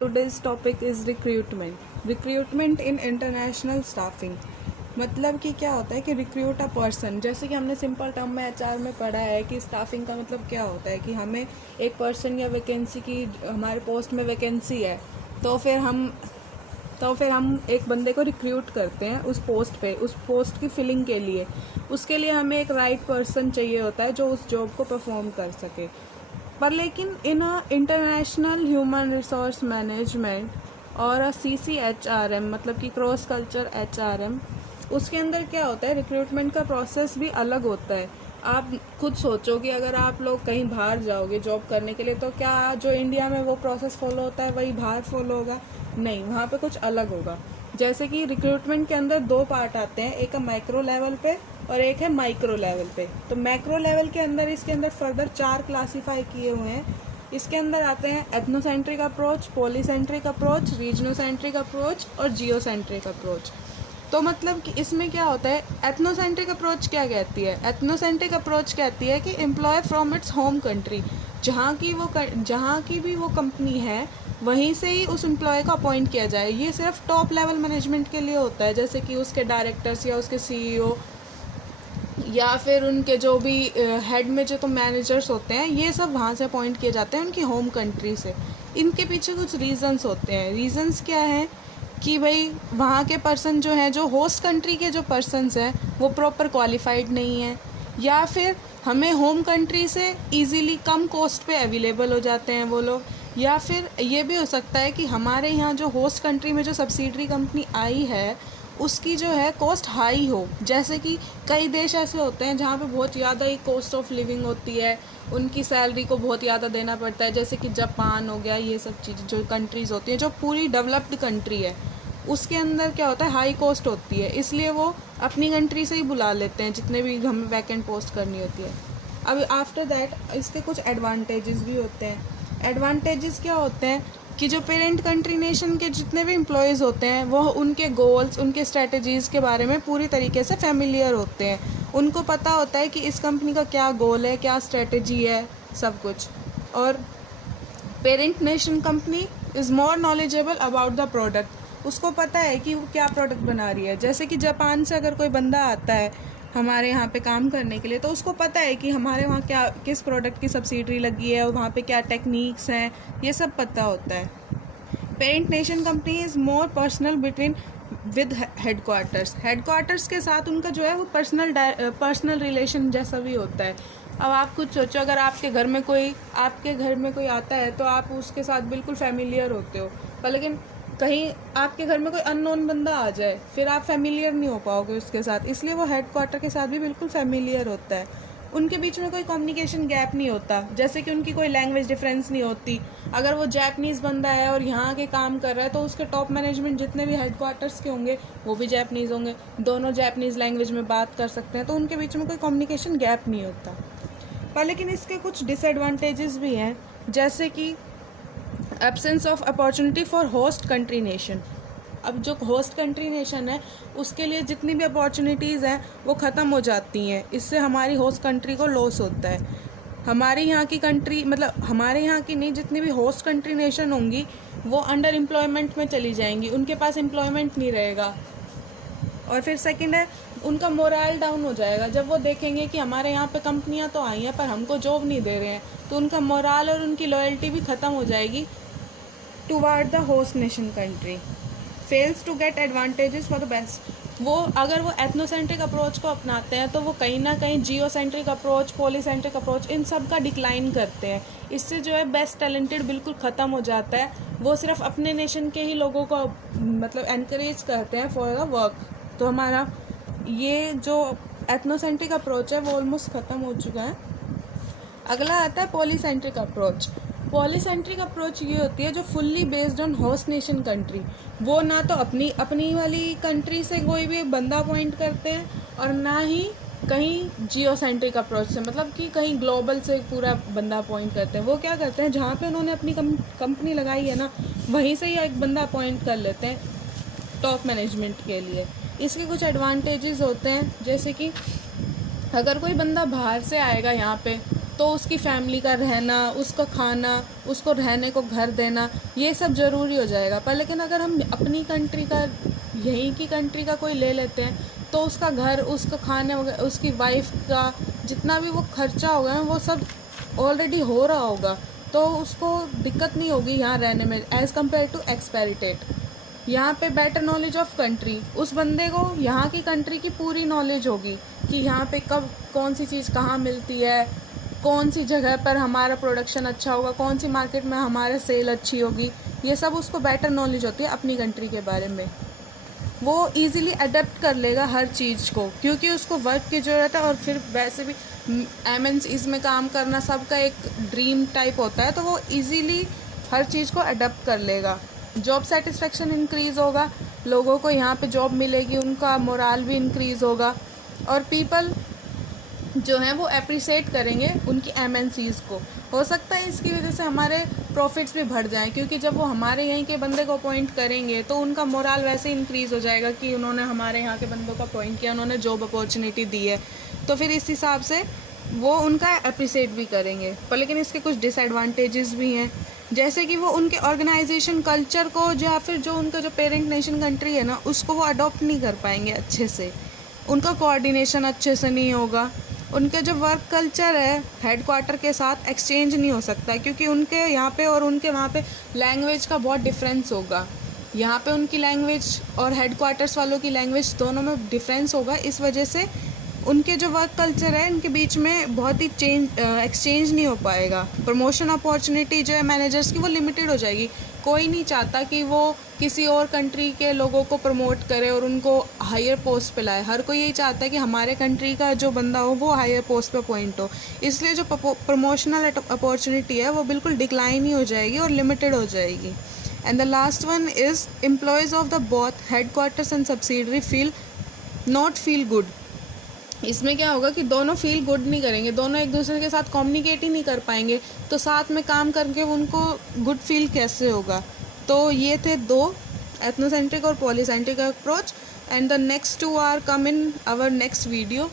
Today's topic is recruitment. Recruitment in international staffing. मतलब कि क्या होता है कि रिक्रूट अ पर्सन, जैसे कि हमने सिंपल टर्म में एचआर में पढ़ा है कि स्टाफिंग का मतलब क्या होता है कि हमें एक पर्सन या वैकेंसी की, हमारे पोस्ट में वैकेंसी है तो फिर हम एक बंदे को रिक्रूट करते हैं उस पोस्ट पे, उस पोस्ट की फिलिंग के लिए। उसके लिए हमें एक राइट पर्सन चाहिए होता है जो उस जॉब को परफॉर्म कर सके। पर लेकिन in international human resource management और CCHRM मतलब कि क्रॉस कल्चर HRM, उसके अंदर क्या होता है, रिक्रूटमेंट का प्रोसेस भी अलग होता है। आप खुद सोचो कि अगर आप लोग कहीं बाहर जाओगे जॉब करने के लिए तो क्या जो इंडिया में वो प्रोसेस फॉलो होता है वही बाहर फॉलो होगा? नहीं, वहाँ पे कुछ अलग होगा। जैसे कि रिक्रूटमेंट के अंदर दो पार्ट आते हैं, एक है माइक्रो लेवल पे और एक है माइक्रो लेवल पे। तो मैक्रो लेवल के अंदर इसके अंदर फर्दर 4 क्लासीफाई किए हुए हैं। इसके अंदर आते हैं ethnocentric approach, polycentric approach, regiocentric approach और जियोसेंट्रिक अप्रोच। तो मतलब कि इसमें क्या होता है, एथनोसेंट्रिक अप्रोच क्या कहती है? एथनोसेंट्रिक अप्रोच कहती है कि employ from its home country, जहाँ की भी वो कंपनी है वहीं से ही उस एम्प्लॉय को अपॉइंट किया जाए। ये सिर्फ टॉप लेवल मैनेजमेंट के लिए होता है, जैसे कि उसके डायरेक्टर्स या उसके CEO या फिर उनके जो भी हेड में जो तो मैनेजर्स होते हैं, ये सब वहाँ से अपॉइंट किए जाते हैं उनकी होम कंट्री से। इनके पीछे कुछ रीजंस होते हैं। रीजंस क्या हैं कि भाई वहाँ के पर्सन जो हैं, जो होस्ट कंट्री के जो पर्सनस हैं वो प्रॉपर क्वालिफाइड नहीं है, या फिर हमें होम कंट्री से इजीली कम कॉस्ट पे अवेलेबल हो जाते हैं वो लोग, या फिर ये भी हो सकता है कि हमारे यहाँ जो होस्ट कंट्री में जो सब्सिडरी कंपनी आई है उसकी जो है कॉस्ट हाई हो। जैसे कि कई देश ऐसे होते हैं जहाँ पे बहुत ज़्यादा ही कॉस्ट ऑफ लिविंग होती है, उनकी सैलरी को बहुत ज़्यादा देना पड़ता है, जैसे कि जापान हो गया। ये सब चीज़ जो कंट्रीज़ होती हैं जो पूरी डेवलप्ड कंट्री है, उसके अंदर क्या होता है, हाई कॉस्ट होती है, इसलिए वो अपनी कंट्री से ही बुला लेते हैं जितने भी हमें वैकेंट पोस्ट करनी होती है। अब आफ्टर दैट इसके कुछ एडवांटेजेस भी होते हैं। एडवांटेजेस क्या होते हैं कि जो पेरेंट कंट्री नेशन के जितने भी एम्प्लॉयज़ होते हैं वो उनके गोल्स, उनके स्ट्रेटजीज़ के बारे में पूरी तरीके से फेमिलियर होते हैं। उनको पता होता है कि इस कंपनी का क्या गोल है, क्या स्ट्रेटजी है, सब कुछ। और parent nation company is more knowledgeable about the product. उसको पता है कि वो क्या प्रोडक्ट बना रही है। जैसे कि जापान से अगर कोई बंदा आता है हमारे यहाँ पे काम करने के लिए, तो उसको पता है कि हमारे वहाँ क्या, किस प्रोडक्ट की सब्सिडी लगी है और वहाँ पे क्या टेक्निक्स हैं, ये सब पता होता है। Parent nation company is more personal between with headquarters के साथ उनका जो है वो पर्सनल रिलेशन जैसा भी होता है। अब आप कुछ सोचो, अगर आपके घर में कोई आता है तो आप उसके साथ बिल्कुल फेमिलियर होते हो, पर लेकिन कहीं आपके घर में कोई अननोन बंदा आ जाए फिर आप फेमिलियर नहीं हो पाओगे उसके साथ, इसलिए वो हेडक्वार्टर के साथ भी बिल्कुल फेमिलियर होता है। उनके बीच में कोई कम्युनिकेशन गैप नहीं होता, जैसे कि उनकी कोई लैंग्वेज डिफरेंस नहीं होती। अगर वो जैपनीज़ बंदा है और यहाँ के काम कर रहा है तो उसके टॉप मैनेजमेंट जितने भी हेडक्वार्टर्स के होंगे वो भी जैपनीज़ होंगे, दोनों जैपनीज़ लैंग्वेज में बात कर सकते हैं, तो उनके बीच में कोई कम्युनिकेशन गैप नहीं होता। पर लेकिन इसके कुछ डिसएडवांटेजेस भी हैं, जैसे कि absence of opportunity for host country nation. अब जो होस्ट कंट्री नेशन है उसके लिए जितनी भी अपॉर्चुनिटीज़ हैं वो ख़त्म हो जाती हैं, इससे हमारी होस्ट कंट्री को लॉस होता है। हमारे यहाँ की कंट्री, मतलब हमारे यहाँ की नहीं, जितनी भी होस्ट कंट्री नेशन होंगी वो अंडर एम्प्लॉयमेंट में चली जाएंगी, उनके पास एम्प्लॉयमेंट नहीं रहेगा। और फिर सेकंड है, उनका मोरल डाउन हो जाएगा। जब वो देखेंगे कि हमारे यहाँ पे कंपनियाँ तो आई हैं पर हमको जॉब नहीं दे रहे हैं, तो उनका मोरल और उनकी लॉयल्टी भी ख़त्म हो जाएगी toward the host nation country. Fails to get advantages for the best. वो अगर वो एथनोसेंट्रिक अप्रोच को अपनाते हैं तो वो कहीं ना कहीं जियोसेंट्रिक अप्रोच, पॉलीसेंट्रिक अप्रोच, इन सब का डिक्लाइन करते हैं। इससे जो है बेस्ट टैलेंटेड बिल्कुल ख़त्म हो जाता है। वो सिर्फ अपने नेशन के ही लोगों को मतलब एनकरेज करते हैं फॉर द वर्क। तो हमारा ये जो एथनोसेंट्रिक अप्रोच है वो ऑलमोस्ट ख़त्म हो चुका है। अगला आता है पॉलीसेंट्रिक अप्रोच। पॉलीसेंट्रिक अप्रोच ये होती है जो fully based on host nation country. वो ना तो अपनी वाली कंट्री से कोई भी बंदा अपॉइंट करते हैं और ना ही कहीं जियोसेंट्रिक अप्रोच से, मतलब कि कहीं ग्लोबल से पूरा बंदा अपॉइंट करते हैं। वो क्या करते हैं, जहाँ पे उन्होंने अपनी कंपनी लगाई है ना वहीं से ही एक बंदा अपॉइंट कर लेते हैं टॉप मैनेजमेंट के लिए। इसके कुछ एडवांटेजेस होते हैं, जैसे कि अगर कोई बंदा बाहर से आएगा यहाँ पे तो उसकी फैमिली का रहना, उसका खाना, उसको रहने को घर देना, ये सब ज़रूरी हो जाएगा। पर लेकिन अगर हम अपनी कंट्री का, यहीं की कंट्री का कोई ले लेते हैं, तो उसका घर, उसका खाने वगैरह, उसकी वाइफ का जितना भी वो खर्चा होगा ना, वो सब ऑलरेडी हो रहा होगा, तो उसको दिक्कत नहीं होगी यहाँ रहने में एज़ कम्पेयर टू एक्सपेरिटेट। यहाँ पे बेटर नॉलेज ऑफ कंट्री, उस बंदे को यहाँ की कंट्री की पूरी नॉलेज होगी कि यहाँ पे कब कौन सी चीज़ कहाँ मिलती है, कौन सी जगह पर हमारा प्रोडक्शन अच्छा होगा, कौन सी मार्केट में हमारा सेल अच्छी होगी, ये सब उसको बेटर नॉलेज होती है अपनी कंट्री के बारे में। वो इजीली अडेप्ट कर लेगा हर चीज़ को, क्योंकि उसको वर्क की ज़रूरत है। और फिर वैसे भी MNCs में काम करना सबका एक ड्रीम टाइप होता है, तो वो इजीली हर चीज़ को अडेप्ट कर लेगा। जॉब सेटिस्फेक्शन इंक्रीज़ होगा, लोगों को यहाँ पे जॉब मिलेगी, उनका मोराल भी इंक्रीज़ होगा, और पीपल जो हैं वो अप्रिशिएट करेंगे उनकी MNCs को। हो सकता है इसकी वजह से हमारे प्रॉफिट्स भी बढ़ जाएं, क्योंकि जब वो हमारे यहीं के बंदे को अपॉइंट करेंगे तो उनका मोराल वैसे इंक्रीज़ हो जाएगा कि उन्होंने हमारे यहाँ के बंदों को अपॉइंट किया, उन्होंने जॉब अपॉर्चुनिटी दी है, तो फिर इस हिसाब से वो उनका अप्रिशिएट भी करेंगे। पर लेकिन इसके कुछ डिसएडवांटेजेस भी हैं, जैसे कि वो उनके ऑर्गेनाइजेशन कल्चर को, या फिर जो उनका जो पेरेंट नेशन कंट्री है ना, उसको वो अडॉप्ट नहीं कर पाएंगे अच्छे से, उनका कोऑर्डिनेशन अच्छे से नहीं होगा, उनके जो वर्क कल्चर है हेडक्वार्टर के साथ एक्सचेंज नहीं हो सकता, क्योंकि उनके यहाँ पे और उनके वहाँ पे लैंग्वेज का बहुत डिफरेंस होगा। यहाँ पे उनकी लैंग्वेज और हेडक्वार्टर्स वालों की लैंग्वेज दोनों में डिफरेंस होगा, इस वजह से उनके जो वर्क कल्चर है इनके बीच में बहुत ही एक्सचेंज नहीं हो पाएगा। प्रमोशन अपॉर्चुनिटी जो है मैनेजर्स की, वो लिमिटेड हो जाएगी। कोई नहीं चाहता कि वो किसी और कंट्री के लोगों को प्रमोट करे और उनको हायर पोस्ट पे लाए। हर कोई यही चाहता है कि हमारे कंट्री का जो बंदा हो वो हायर पोस्ट पे अपॉइंट हो। इसलिए जो प्रमोशनल अपॉर्चुनिटी है वो बिल्कुल डिक्लाइन ही हो जाएगी और लिमिटेड हो जाएगी। And the last one is employees of the both headquarters and subsidiary not feel good. इसमें क्या होगा कि दोनों फील गुड नहीं करेंगे, दोनों एक दूसरे के साथ कम्युनिकेट ही नहीं कर पाएंगे, तो साथ में काम करके उनको गुड फील कैसे होगा। तो ये थे दो, एथनोसेंट्रिक और polycentric approach, and the next two are come in our next video.